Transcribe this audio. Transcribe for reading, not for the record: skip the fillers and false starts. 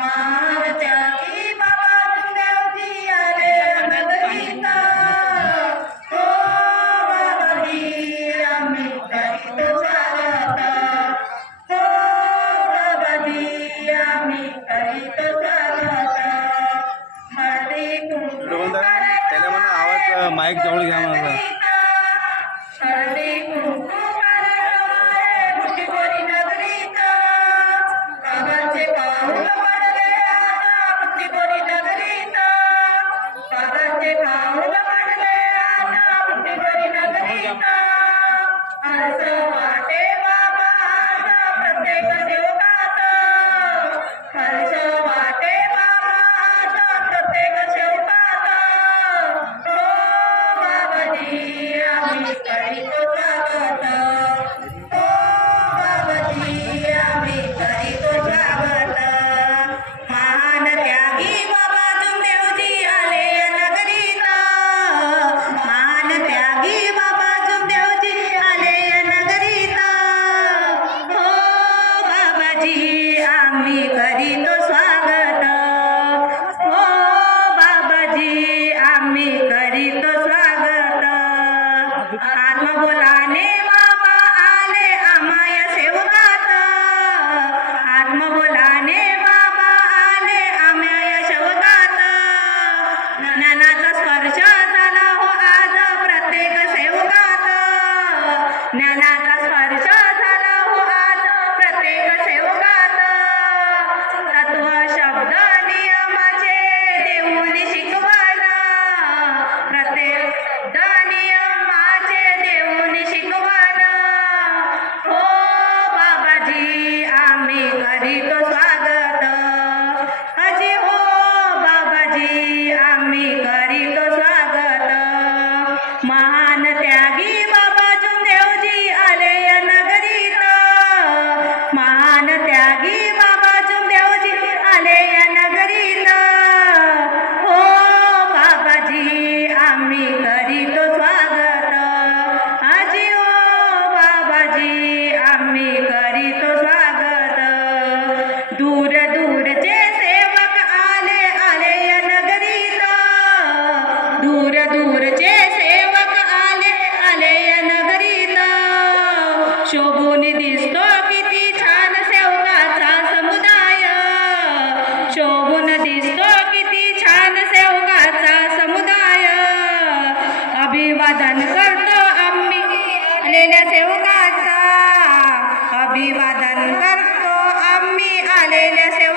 महान त्यागी बाबा तुंगवजी आले नगरीता हो बाबाजी आम्ही करीतो स्वागत हो बाबाजी आम्ही करीतो स्वागत हळदी कुंकू त्याला म्हणा आवाज माईक जवळ घ्या मला हळदी कुंकू मुठीभरी नगरीता बाबांचे पाऊल पडले आता मुठीभरी नगरीता बाबांचे पाऊल पडले आता मुठीभरी नगरीता असं वाटे बाबा आता प्रत्येक सेवकात असं वाटे बाबा आता प्रत्येक सेवकात हो बाबाजी आम्ही करीतो स्वागत हो बाबाजी आम्ही करीतो स्वागत महान त्यागी बाबा जुमदेवजी आले या नगरीता महान त्यागी बाबा जुमदेवजी आले या नगरीता हो बाबाजी आम्ही करीतो स्वागत हो बाबाजी आम्ही करीतो स्वागत आत्मबोलाने बाबा आले आमाया सेवकात आत्मबोलाने बाबा आले आमाया सेवकात ज्ञानाचा स्पर्श झाला हो आज प्रत्येक सेवकात ज्ञानाचा स्पर्श झाला हो आज प्रत्येक सेवकात तत्व शब्द नियमाचे देऊनी शिकवायला प्रत्येक शब्द नियमाचे देऊनी शिकवायला हो बाबाजी आम्ही करीतो स्वागत अजी हो बाबाजी आम्ही करीतो स्वागत महान त्यागी बाबा जुमदेवजी आले या नगरीत महान त्यागी बाबा जुमदेवजी आले या नगरीत हो बाबाजी आम्ही करीतो स्वागत आजी हो बाबाजी आम्ही करीतो स्वागत दूर दूरचे सेवक आले आले या नगरीत दूर दूरचे सेवक आले आले या नगरीत शोभून दिसतो किती छान सेवकाचा समुदाय शोभून दिसतो किती छान सेवकाचा समुदाय अभिवादन करतो आम्ही आलेल्या सेवकाचा अभिवादन करतो आम्ही आलेल्या सेवकाचा